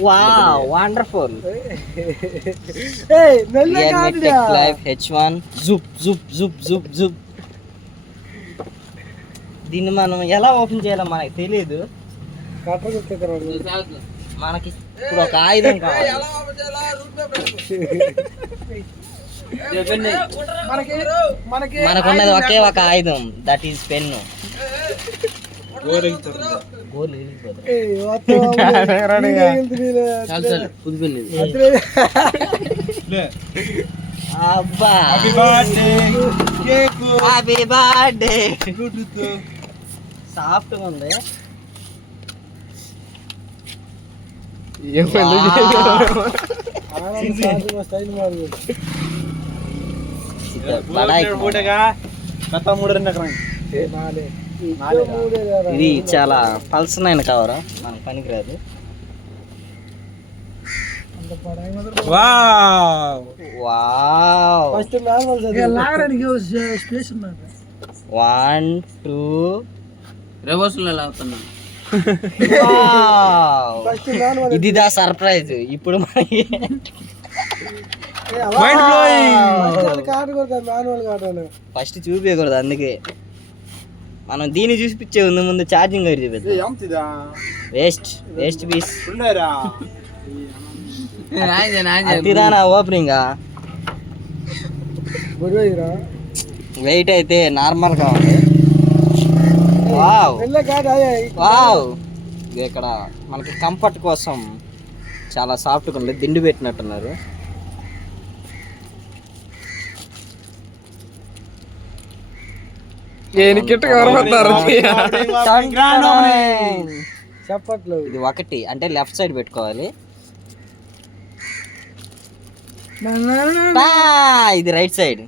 Wow, wonderful. Hey, Life H1 zoop zoop zoop zoop zoop. దీన్ని మనం ఎలా open చేయాలో మనకి తెలియదు. మనకి ఇప్పుడు ఒక ఆయుధం కావాలి. మనకున్నది ఒకే ఒక ఆయుధం, దట్ ఈస్ పెన్ను. అబ్బా హ్యాపీ బర్త్డే. సాఫ్ట్ ఉంది. ఇది చాలా పల్సనైన కవర్, మనకు పనికిరాదు. వన్ టూ ఇదిదా సర్ప్రైజ్. ఇప్పుడు ఫస్ట్ చూపించకూడదు, అందుకే మనం దీన్ని చూపించే ముందు ఛార్జింగ్ వైర్ చూపిద్దాం. వేస్ట్ పీస్ తిరానా ఓపెనింగ్. వెయిట్ అయితే నార్మల్ గా ఉంది. వావ్, ఇక్కడ మనకి కంఫర్ట్ కోసం చాలా సాఫ్ట్గా ఉంది. దిండు పెట్టినట్టున్నారు. చెప్పట్లు ఇది ఒకటి అంటే లెఫ్ట్ సైడ్ పెట్టుకోవాలి. ఇది రైట్ సైడ్.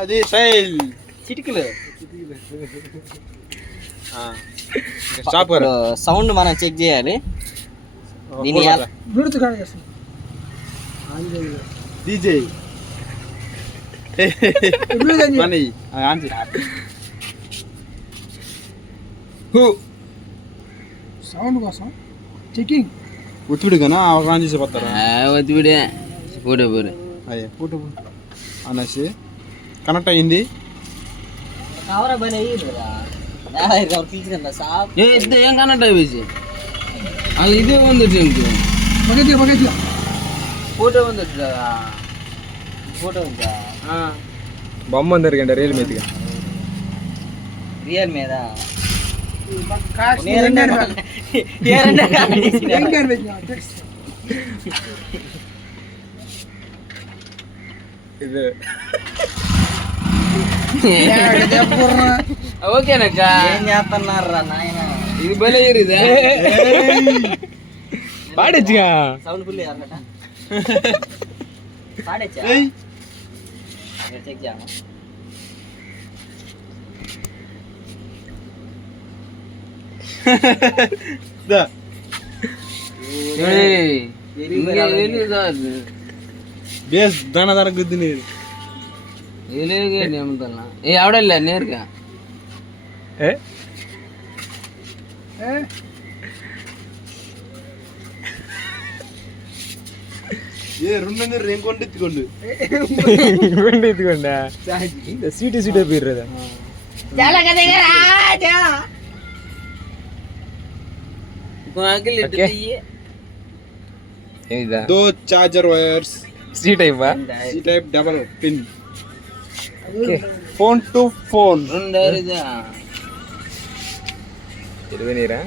అది ఫెయిల్. చిటికలు సౌండ్ మనం చెక్ చేయాలి. దీని సౌండ్ కోసం చెకింగ్ ఒత్తిడి కన్నా ఆన్ చేసి పోతారా? ఒత్తిడే పూడే అనేసి కనెక్ట్ అయ్యింది. ఏం కనెక్ట్ అయిపోయి అది ఇదే ఉంది. ఫోటో ఉంది, ఫోటో ఉందా? బొమ్మ ఉంది రియల్ మీద. రియల్ మీద ఓకేనక్క. ఏం చేస్తున్నారా నాయన? ఇది భలే ఇదా పాడేచ్చుగా. సౌండ్ ఫుల్ పాడేచ్చా? చెక్ చేయమా. ಬೇಸ್ ದನ ಗುದ್ದಿ ನೀರು ಅವಡಲ್ಲ ನೇರ್ಗ రెండు ఇంకొండిత్తుకోండు ఇత్తుకోండా సీటు సీటే పోయిర్రదా दो charger wires C type double pin phone to phone इरवे नीरा